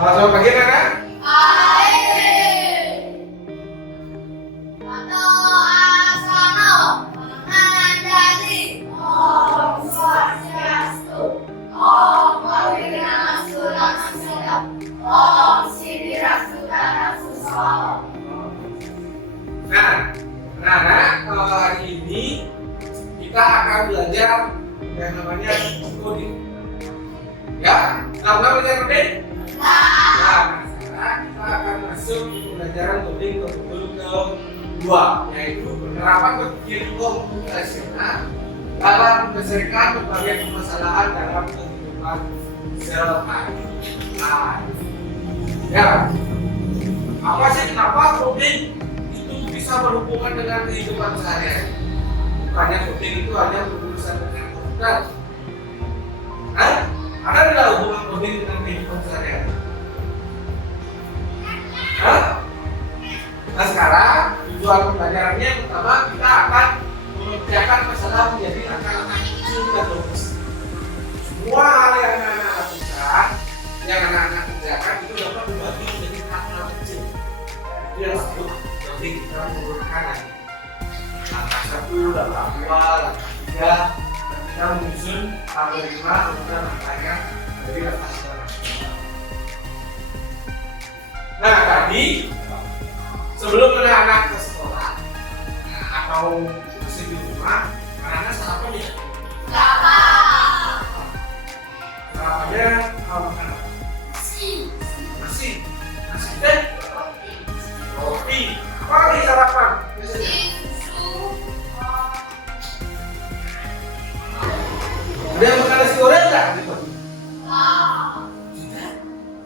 Selamat pagi anak-anak. Nah, anak-anak, kalau hari ini kita akan belajar yang namanya coding. Ya, pernah belajar coding? Nah, sekarang kita akan masuk ke pembelajaran coding modul kedua, yaitu penerapan berpikir komputasional dalam menyelesaikan berbagai permasalahan dalam kehidupan sehari-hari. Ya, apa sih kenapa coding itu bisa berhubungan dengan kehidupan sehari-hari? Bukannya coding itu hanya berurusan dengan komputer. Hah? Ada tidak hubungan coding dengan kehidupan sehari-hari? Hah? Nah sekarang tujuan pembelajarannya yang pertama kita akan mengerjakan masalah menjadi langkah-langkah kecil dan logis. Semua hal yang anak-anak lakukan, yang anak-anak kerjakan itu dapat dibagi menjadi langkah kecil. Itu yang disebut coding. Kita mengurutkan langkah 1, langkah 2, langkah 3, dan kita menyusun algoritma kemudian langkahnya dari langkah 1. Nah tadi sebelum anak-anak ke sekolah atau masih di rumah, anak-anak sarapan ya? Sarapannya makan apa? Nasi teh? Roti. Apa lagi sarapan? Ada yang makan nasi goreng nggak?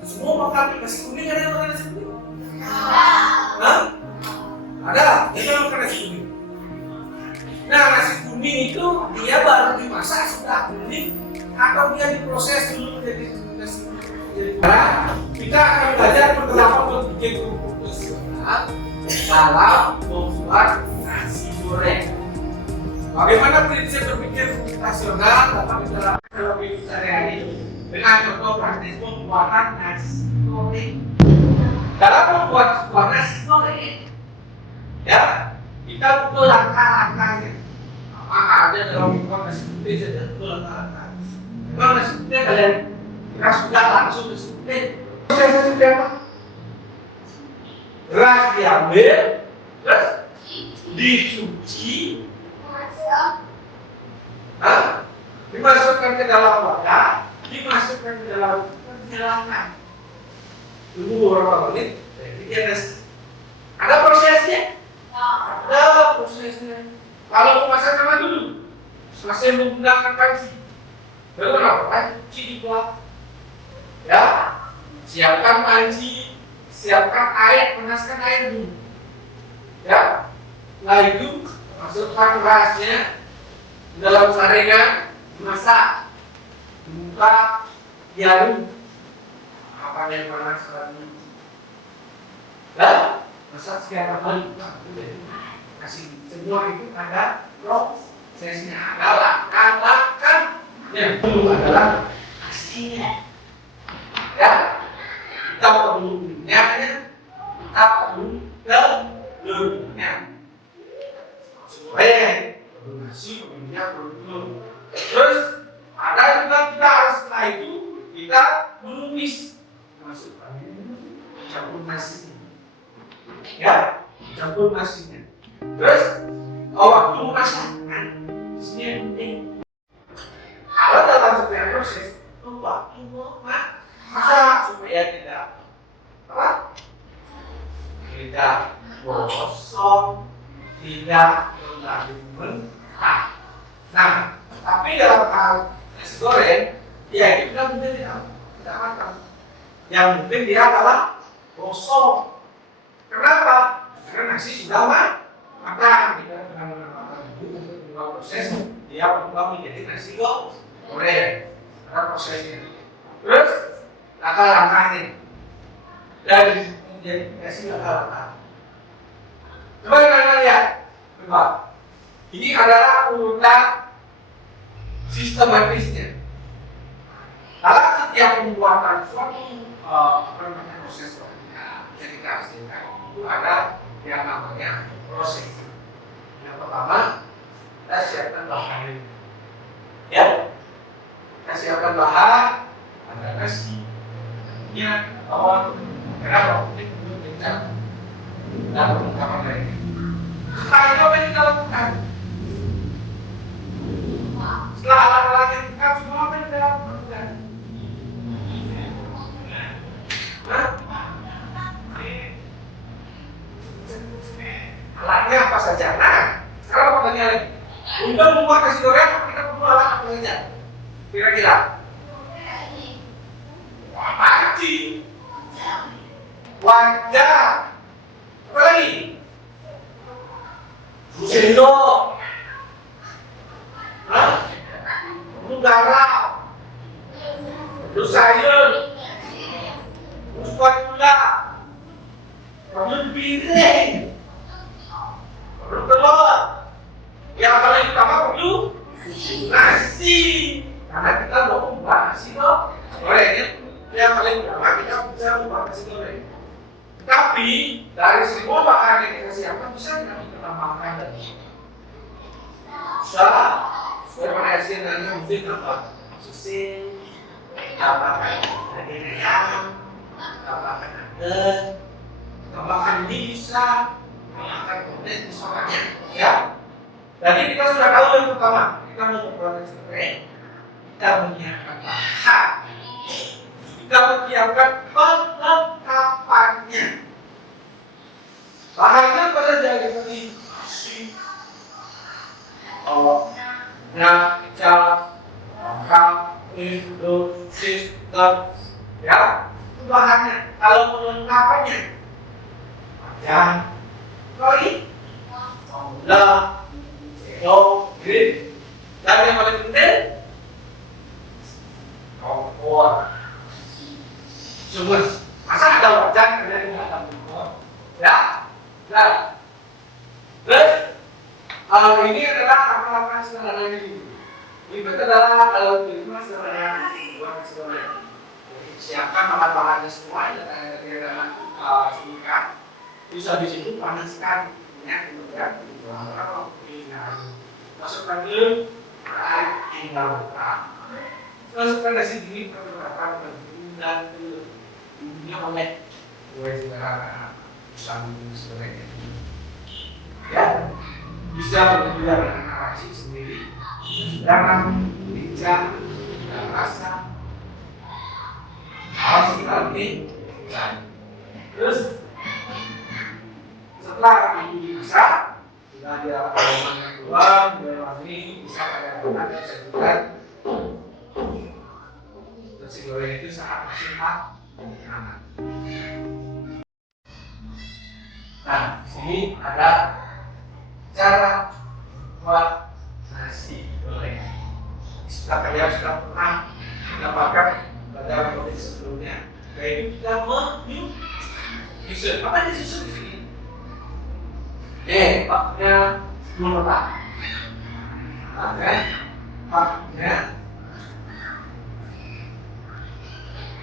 Semua makan nasi kuning, ada yang makan nasi kuning? Hah? Ada? Ada yang makan nasi kuning? Nah, nasi kuning itu dia baru dimasak sudah kuning atau dia diproses dulu menjadi nasi kuning? Nah, kita akan belajar penerapan berpikir komputasional dalam membuat nasi goreng. Bagaimana prinsip berpikir komputasional dalam menerapkan dalam hidup sehari-hari dengan contoh praktis pembuatan nasi goreng. Dalam membuat sebuah nasi goreng, ya kita butuh langkah-langkahnya. Maka ada dalam membuat nasi putih saja butuh langkah-langkah. Kalau nasi putih kalian kita sudah langsung nasi putih. Prosesnya seperti apa? Beras diambil, terus dicuci, dimasukkan ke dalam wadah, dimasukkan ke dalam perjalanan. Tunggu beberapa menit, jadi nasi. Ada prosesnya? Ada prosesnya. Kalau memasak sama dulu, masih menggunakan panci. Lalu apa? Panci dibuat. Ya, siapkan panci, siapkan air, panaskan air dulu. Ya, setelah itu masukkan berasnya dalam saringan, masak, buka, diaduk. Apa yang panas lagi? Dan masak sekian kali. Kasih semua itu ada prosesnya, ada langkah-langkah. Yang perlu adalah kasihnya. Ya, kita perlu minyaknya, kita perlu telurnya. Goreng, nasi, minyak, telur. Terus ada juga kita harus setelah itu kita menumis. Masukkan campur nasi, ya campur nasinya. Terus waktu memasakkan isinya penting. Kalau dalam setiap proses waktu masak supaya tidak apa? Tidak gosong, tidak terlalu mentah. Nah, tapi dalam hal nasi goreng, ya itu kan mungkin tidak matang. Yang mungkin dia adalah gosong. Kenapa? Karena nasi sudah matang. Kita dengan menambahkan bumbu untuk membuat proses dia berubah menjadi nasi goreng. Ada prosesnya. Terus langkah-langkahnya dan menjadi nasi langkah-langkah. Coba kita lihat. Coba. Ini adalah urutan sistematisnya. Dalam setiap pembuatan suatu proses yang kita hasilkan itu ada yang namanya proses. Yang pertama, kita siapkan bahan. Ya, kita siapkan bahan, ada nasi, bawang, merah, putih, kecap, dan perlengkapan lainnya. Setelah itu apa yang kita lakukan? Setelah alat-alat yang lengkap, semua apa yang kita lakukan? Alatnya apa saja? Nah, sekarang aku tanya lagi. Untuk membuat nasi goreng, kita perlu alat apa saja? Kira-kira? Panci, wadah, apa lagi? Sendok, perlu garam, perlu sayur, perlu spatula, perlu piring, perlu telur. Yang paling utama perlu nasi. Karena kita mau membuat nasi goreng. Yang paling utama kita bisa membuat nasi goreng. Tapi dari semua bahan yang kita siapkan bisa kita tambahkan lagi. Bisa. Supaya hasilnya mungkin tambah susu, tambahkan daging ayam, tambahkan nugget, tambahkan bisa, tambahkan kulit misalnya. Ya. Jadi kita sudah tahu yang pertama, kita mau membuat nasi goreng. Kita menyiapkan bahan. Kita menyiapkan perlengkapannya. Bahannya apa saja seperti nasi, kecap, sistem, ya, itu bahannya. Kalau perlengkapannya, wajan, koi, gula, green, dan yang paling penting, kompor. Sumber, masa ada wajan ada di dalam kompor? Ya, nah, terus ini adalah apa sederhana ini. Itu adalah kalau di rumah sederhana buat sederhana. Siapkan bahan-bahannya semua yang ada singkat. Bisa di situ panaskan minyak kemudian masukkan ke air hingga bergerak. Masukkan nasi dingin ke beberapa dan ini oleh sederhana sebagainya. Ya, bisa berbeda dengan narasi sendiri, garam, lincah, dan rasa, harus sekali. Terus setelah itu dimasak, sudah dia aroman yang keluar, wangi, bisa kayak ada sejukan. Nasi goreng itu sangat masih hangat. Nah, di sini ada cara buat nasi goreng. Kalian sudah pernah mendapatkan pada podcast sebelumnya. Yaitu kita menyusun. Apa yang disusun di sini? Paknya 10 letak. Paknya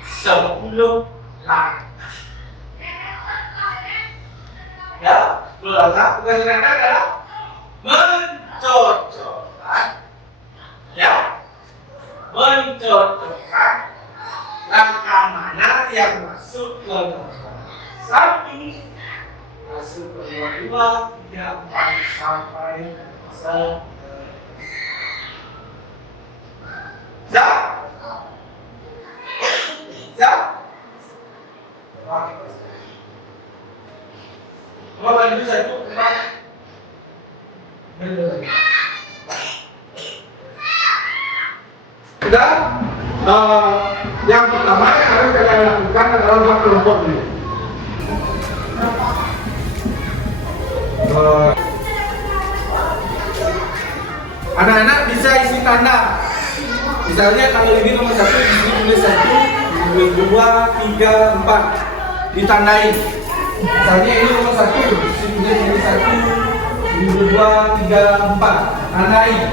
10 letak. Ya, 10 letak. Tugasnya adalah mencocokkan, ya, mencocokkan langkah mana yang masuk ke satu, masuk ke dua, tiga, empat sampai Kalau bagi satu, dan yang pertama yang harus kita lakukan adalah buat kelompok dulu. Anak-anak bisa isi tanda. Misalnya kalau ini nomor 1, di sini tulis 1, 2, 3, 4, ditandain. Misalnya ini nomor 1, di sini tulis 1, 2, 3, 4, tandain.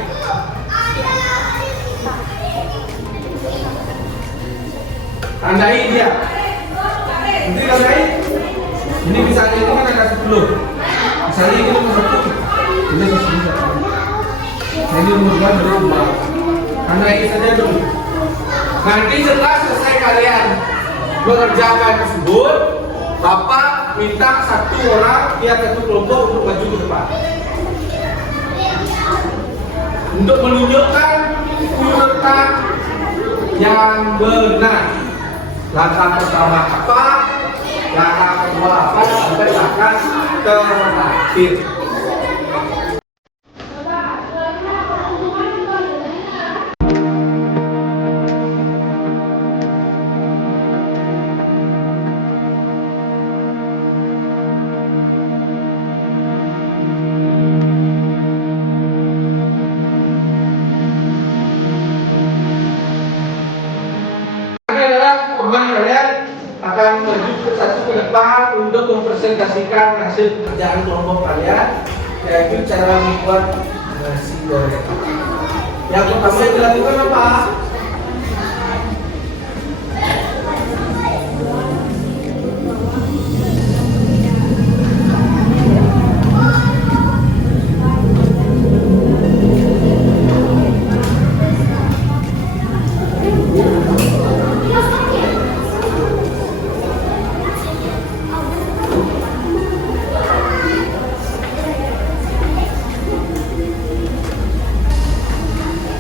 Tandai dia. Nanti tandai. Ini misalnya ini kan ada 10. Misalnya ini nomor 1. Ini disini satu. Nah, ini nomor 2 berubah. Tandai saja dulu. Nanti setelah selesai kalian mengerjakan tersebut, Bapak minta satu orang tiap satu kelompok untuk maju ke depan untuk menunjukkan urutan yang benar. Langkah pertama apa, langkah kedua apa, sampai langkah terakhir. Kalian akan maju ke satu ke depan untuk mempresentasikan hasil pekerjaan kelompok kalian, yaitu cara membuat nasi goreng. Yang pertama yang dilakukan apa?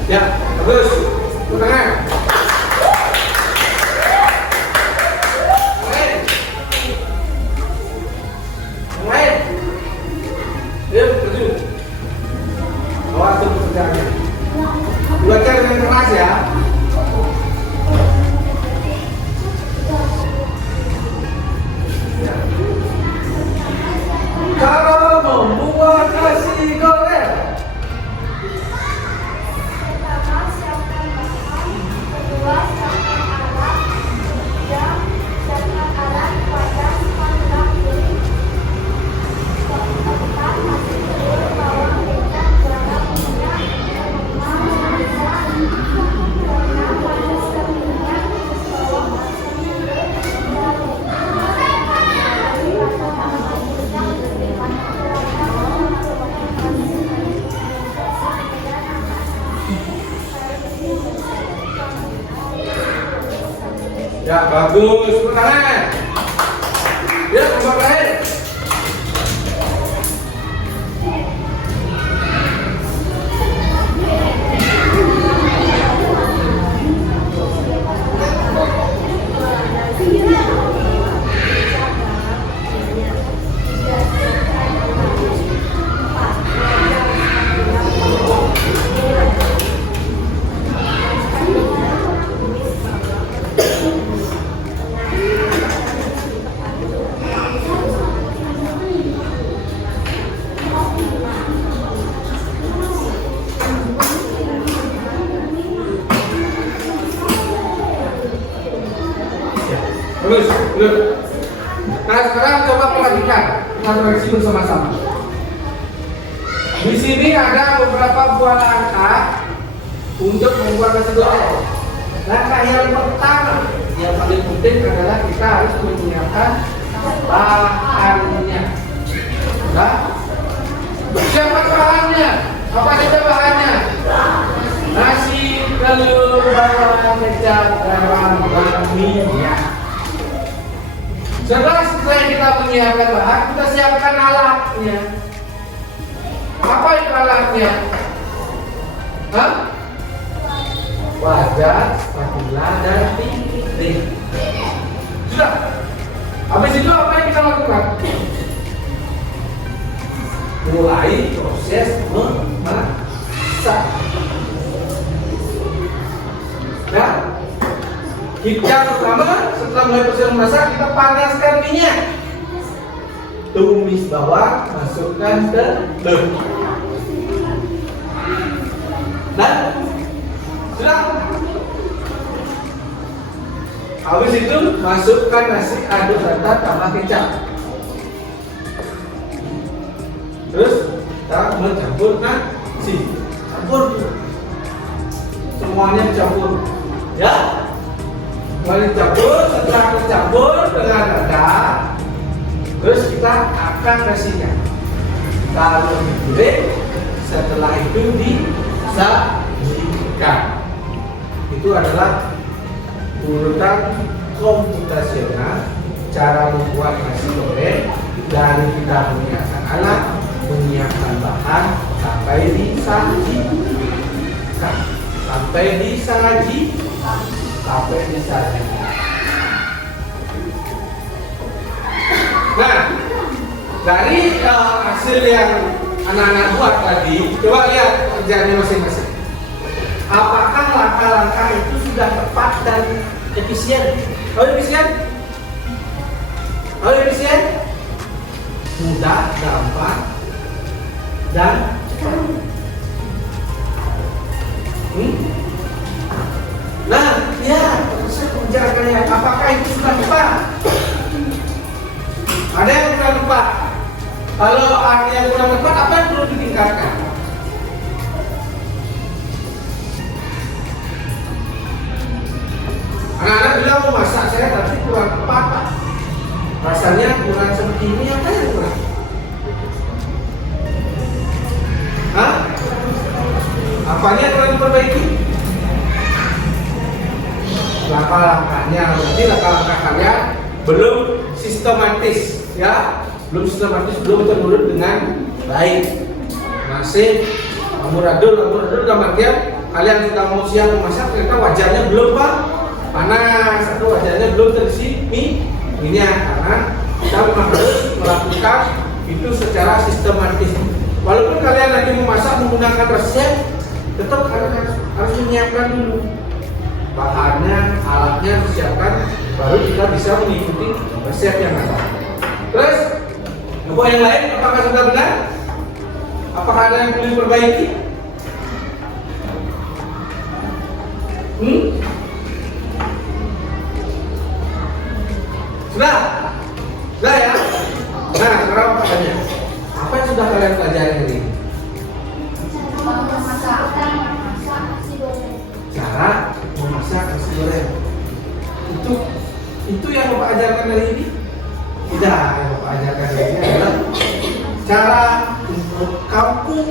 Ya, bagus. Tangan. Lain. Ya, betul. Awas tuh pekerjaannya. Belajar dengan keras ya. Cara membuat nasi goreng. Ya, bagus. Tangan. Ya, kelompok lain. Terus, look. Nah, sekarang coba perhatikan, kita koreksi bersama-sama. Di sini ada beberapa buah langkah untuk membuat nasi goreng. Langkah yang pertama, yang paling penting adalah kita harus menyiapkan bahannya. Nah, siapa bahannya? Apa saja bahannya? Nasi, telur, bawang, kecap, garam, minyak. Setelah kita menyiapkan bahan, kita siapkan alatnya. Apa itu alatnya? Hah? Wadah, spatula, dan piring. Sudah. Habis itu apa yang kita lakukan? Mulai proses memasak. Nah, kita pertama setelah mulai proses memasak, kita panaskan minyak. Tumis bawang, masukkan ke telur. Dan sudah. Habis itu masukkan nasi, aduk rata, tambah kecap. Terus kita mencampur nasi. Campur. Semuanya campur. Ya. Dicampur, setelah tercampur dengan dada, terus kita akan kasihnya. Lalu digoreng, setelah itu disajikan. Itu adalah urutan komputasional cara membuat nasi goreng dari kita menyiapkan alat, menyiapkan bahan sampai disajikan, sampai disajikan. Nah, dari hasil yang anak-anak buat tadi, coba lihat kerjaannya masing-masing. Apakah langkah-langkah itu sudah tepat dan efisien? Kalau efisien, mudah, gampang, dan cepat. Nah, ya, saya kerja kalian. Apakah itu sudah tepat? Ada yang kurang tepat. Kalau ada yang kurang tepat, apa yang perlu ditingkatkan? Anak-anak bilang mau masak saya tapi kurang tepat, Pak. Rasanya kurang seperti ini, apa yang kurang? Hah? Apanya yang kurang diperbaiki? Langkah-langkahnya, berarti langkah-langkah kalian belum sistematis, ya, belum terurut dengan baik. Masih amburadul dalam artian kalian sudah mau siap memasak, ternyata wajannya belum panas atau wajannya belum terisi minyak, karena kita memang harus melakukan itu secara sistematis. Walaupun kalian lagi memasak menggunakan resep, tetap kalian harus menyiapkan dulu bahannya, alatnya disiapkan, baru kita bisa mengikuti resep yang ada. Terus, apa yang lain? Apakah sudah benar? Apakah ada yang perlu diperbaiki? Sudah? Sudah ya? Nah, sekarang pertanyaannya, apa yang sudah kalian pelajari hari ini? Cara memasak nasi goreng. Itu yang Bapak ajarkan hari ini? Tidak, yang Bapak ajarkan hari ini adalah cara untuk kampung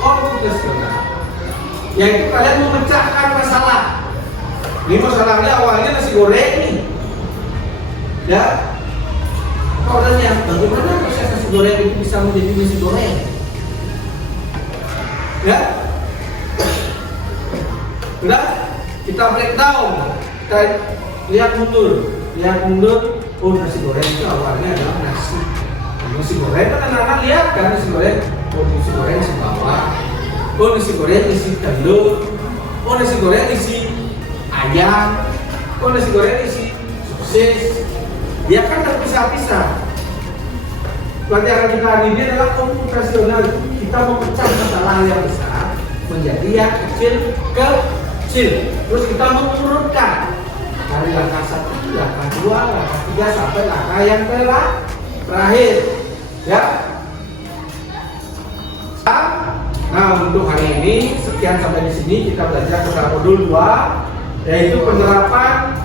komputasional, yaitu kalian memecahkan masalah. Ini masalahnya awalnya nasi goreng nih, ya. Orangnya bagaimana proses nasi goreng itu bisa menjadi nasi goreng, ya? Sudah, kita breakdown, kita lihat mundur. Oh, nasi goreng itu awalnya adalah nasi goreng kan anak-anak lihat kan nasi goreng. Oh, nasi goreng isi bawang. Oh, nasi goreng isi telur. Oh, nasi goreng isi ayam. Oh, nasi goreng isi sosis. Dia kan terpisah-pisah. Pelajaran kita hari ini adalah komputasional. Kita memecah masalah yang besar menjadi yang kecil. Terus kita mengurutkan dari langkah 1, langkah 2, langkah 3 sampai langkah yang terakhir, ya. Nah, untuk hari ini sekian sampai di sini. Kita belajar pada modul 2, yaitu penerapan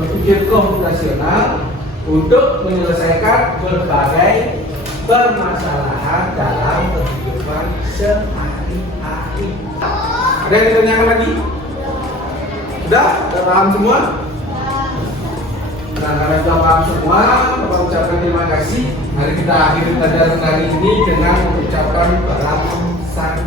berpikir komputasional untuk menyelesaikan berbagai permasalahan dalam kehidupan sehari-hari. Ada yang ditanyakan lagi? Sudah paham semua? Nah, karena sudah paham semua, Bapak ucapkan terima kasih. Mari kita akhiri pelajaran kali ini dengan mengucapkan salam.